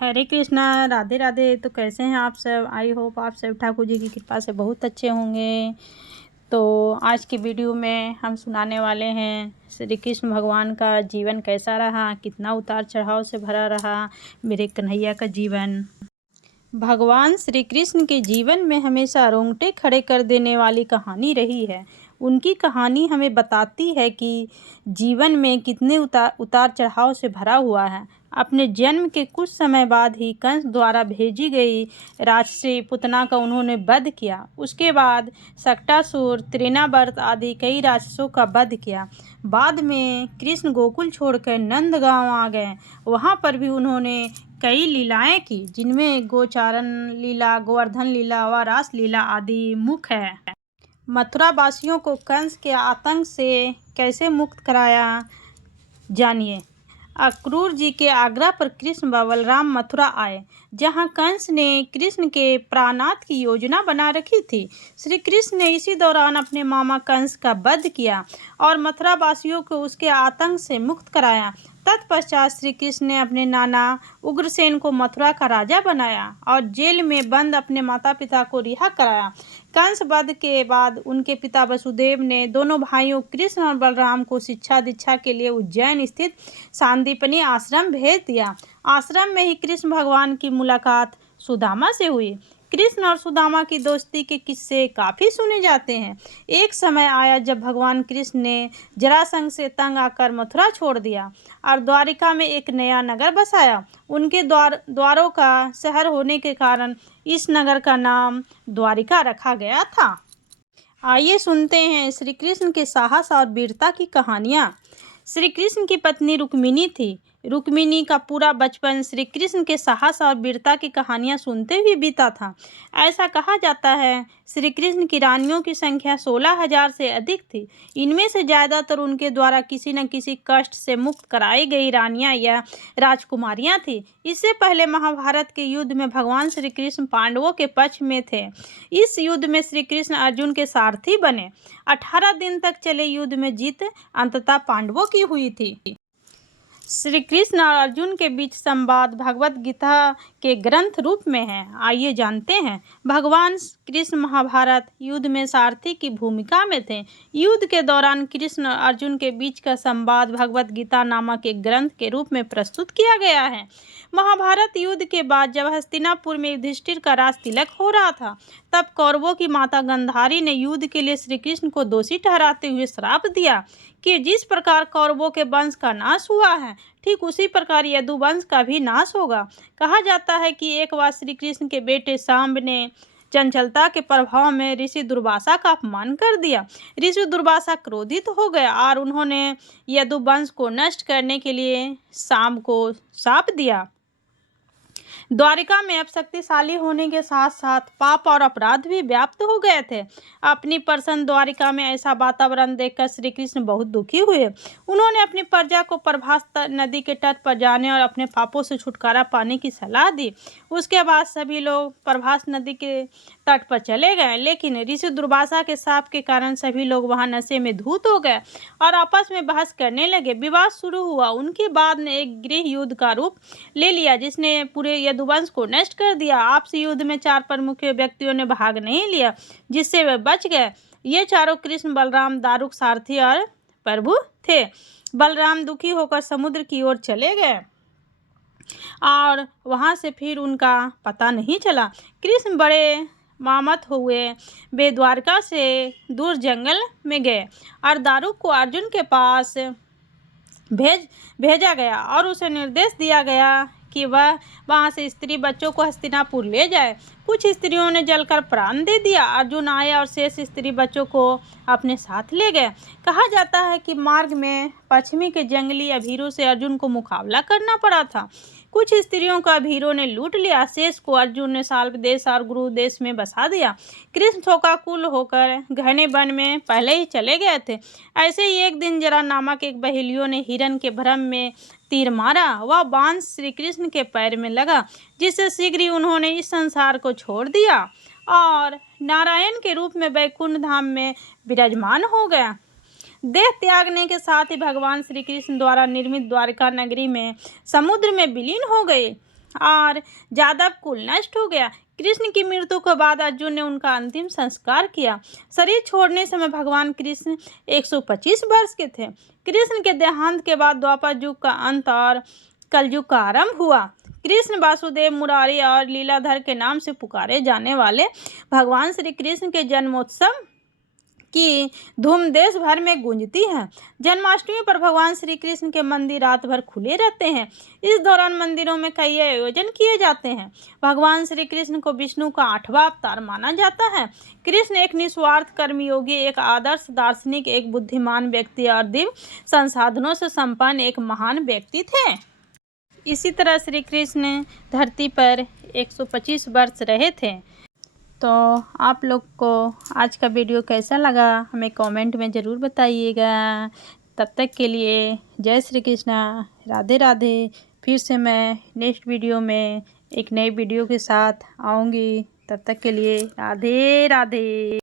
हरे कृष्णा, राधे राधे। तो कैसे हैं आप सब? आई होप आप सब ठाकुर जी की कृपा से बहुत अच्छे होंगे। तो आज की वीडियो में हम सुनाने वाले हैं श्री कृष्ण भगवान का जीवन कैसा रहा, कितना उतार चढ़ाव से भरा रहा मेरे कन्हैया का जीवन। भगवान श्री कृष्ण के जीवन में हमेशा रोंगटे खड़े कर देने वाली कहानी रही है। उनकी कहानी हमें बताती है कि जीवन में कितने उतार चढ़ाव से भरा हुआ है। अपने जन्म के कुछ समय बाद ही कंस द्वारा भेजी गई राक्षसी पुतना का उन्होंने वध किया। उसके बाद सक्टासुर, तृणावर्त आदि कई राक्षसों का वध किया। बाद में कृष्ण गोकुल छोड़कर नंदगांव आ गए। वहाँ पर भी उन्होंने कई लीलाएं की, जिनमें गोचारण लीला, गोवर्धन लीला व रास लीला आदि मुख्य है। मथुरा वासियों को कंस के आतंक से कैसे मुक्त कराया, जानिए। अक्रूर जी के आग्रह पर कृष्ण व बलराम मथुरा आए, जहां कंस ने कृष्ण के प्राणनाथ की योजना बना रखी थी। श्री कृष्ण ने इसी दौरान अपने मामा कंस का वध किया और मथुरा वासियों को उसके आतंक से मुक्त कराया। तत्पश्चात श्री कृष्ण ने अपने नाना उग्रसेन को मथुरा का राजा बनाया और जेल में बंद अपने माता पिता को रिहा कराया। कंस वध के बाद उनके पिता वसुदेव ने दोनों भाइयों कृष्ण और बलराम को शिक्षा दीक्षा के लिए उज्जैन स्थित सांदीपनी आश्रम भेज दिया। आश्रम में ही कृष्ण भगवान की मुलाकात सुदामा से हुई। कृष्ण और सुदामा की दोस्ती के किस्से काफ़ी सुने जाते हैं। एक समय आया जब भगवान कृष्ण ने जरासंध से तंग आकर मथुरा छोड़ दिया और द्वारिका में एक नया नगर बसाया। उनके द्वारों का शहर होने के कारण इस नगर का नाम द्वारिका रखा गया था। आइए सुनते हैं श्री कृष्ण के साहस और वीरता की कहानियाँ। श्री कृष्ण की पत्नी रुक्मिणी थी। रुक्मिणी का पूरा बचपन श्री कृष्ण के साहस और वीरता की कहानियाँ सुनते हुए बीता था। ऐसा कहा जाता है श्री कृष्ण की रानियों की संख्या 16,000 से अधिक थी। इनमें से ज़्यादातर उनके द्वारा किसी न किसी कष्ट से मुक्त कराई गई रानियाँ या राजकुमारियाँ थीं। इससे पहले महाभारत के युद्ध में भगवान श्री कृष्ण पांडवों के पक्ष में थे। इस युद्ध में श्री कृष्ण अर्जुन के सारथी बने। 18 दिन तक चले युद्ध में जीत अंततः पांडवों की हुई थी। श्री कृष्ण और अर्जुन के बीच संवाद भगवत गीता के ग्रंथ रूप में है। आइए जानते हैं। भगवान कृष्ण महाभारत युद्ध में सारथी की भूमिका में थे। युद्ध के दौरान कृष्ण और अर्जुन के बीच का संवाद भगवत गीता नामक एक ग्रंथ के रूप में प्रस्तुत किया गया है। महाभारत युद्ध के बाद जब हस्तिनापुर में युधिष्ठिर का राज तिलक हो रहा था, तब कौरवों की माता गांधारी ने युद्ध के लिए श्री कृष्ण को दोषी ठहराते हुए श्राप दिया कि जिस प्रकार कौरवों के वंश का नाश हुआ है, ठीक उसी प्रकार यदुवंश का भी नाश होगा। कहा जाता है कि एक बार श्री कृष्ण के बेटे सांब ने चंचलता के प्रभाव में ऋषि दुर्वासा का अपमान कर दिया। ऋषि दुर्वासा क्रोधित हो गए और उन्होंने यदुवंश को नष्ट करने के लिए सांब को शाप दिया। द्वारिका में अब शक्तिशाली होने के साथ साथ पाप और अपराध भी व्याप्त हो गए थे। अपनी प्रसन्न द्वारिका में ऐसा वातावरण देखकर श्री कृष्ण बहुत दुखी हुए। उन्होंने अपनी प्रजा को प्रभास नदी के तट पर जाने और अपने पापों से छुटकारा पाने की सलाह दी। उसके बाद सभी लोग प्रभास नदी के तट पर चले गए, लेकिन ऋषि दुर्वासा के शाप के कारण सभी लोग वहां नशे में धूत हो गए और आपस में बहस करने लगे। विवाद शुरू हुआ। उनके बाद ने एक गृह युद्ध का रूप ले लिया, जिसने पूरे यदुवंश को नष्ट कर दिया। आपसी युद्ध में 4 प्रमुख व्यक्तियों ने भाग नहीं लिया, जिससे वे बच गए। ये चारों कृष्ण, बलराम, दारुक, सारथी और प्रभु थे। बलराम दुखी होकर समुद्र की ओर चले गए और वहां से फिर उनका पता नहीं चला। कृष्ण बड़े मामत हुए। वे द्वारका से दूर जंगल में गए और दारुक को अर्जुन के पास भेजा गया और उसे निर्देश दिया गया कि वह वहां से स्त्री बच्चों को हस्तिनापुर ले जाए। कुछ स्त्रियों ने जलकर प्राण दे दिया। अर्जुन आए और शेष स्त्री बच्चों को अपने साथ ले गए। कहा जाता है कि मार्ग में पश्चिमी के जंगली अभीरों से अर्जुन को मुकाबला करना पड़ा था। कुछ स्त्रियों को अभीरों ने लूट लिया। शेष को अर्जुन ने साल्व देश और गुरु देश में बसा दिया। कृष्ण शोकाकुल होकर घने वन में पहले ही चले गए थे। ऐसे ही एक दिन जरा नामक एक बहेलियों ने हिरण के भ्रम में तीर मारा। वह बाण श्री कृष्ण के पैर में लगा, जिससे शीघ्र ही उन्होंने इस संसार को छोड़ दिया और नारायण के रूप में वैकुंठ धाम में विराजमान हो गया। देह त्यागने के साथ ही भगवान श्री कृष्ण द्वारा निर्मित द्वारका नगरी में समुद्र में विलीन हो गए। और यादव कुल नष्ट हो गया। कृष्ण की मृत्यु के बाद अर्जुन ने उनका अंतिम संस्कार किया। शरीर छोड़ने समय भगवान कृष्ण 125 वर्ष के थे। कृष्ण के देहांत के बाद द्वापर युग का अंत और कलयुग का आरंभ हुआ। कृष्ण वासुदेव, मुरारी और लीलाधर के नाम से पुकारे जाने वाले भगवान श्री कृष्ण के जन्मोत्सव की धूम देश भर में गूंजती है। जन्माष्टमी पर भगवान श्री कृष्ण के मंदिर रात भर खुले रहते हैं। इस दौरान मंदिरों में कई आयोजन किए जाते हैं। भगवान श्री कृष्ण को विष्णु का 8वां अवतार माना जाता है। कृष्ण एक निस्वार्थ कर्मयोगी, एक आदर्श दार्शनिक, एक बुद्धिमान व्यक्ति और दिव्य संसाधनों से संपन्न एक महान व्यक्ति थे। इसी तरह श्री कृष्ण धरती पर 125 वर्ष रहे थे। तो आप लोग को आज का वीडियो कैसा लगा हमें कमेंट में ज़रूर बताइएगा। तब तक के लिए जय श्री कृष्णा, राधे राधे। फिर से मैं नेक्स्ट वीडियो में एक नई वीडियो के साथ आऊँगी। तब तक के लिए राधे राधे।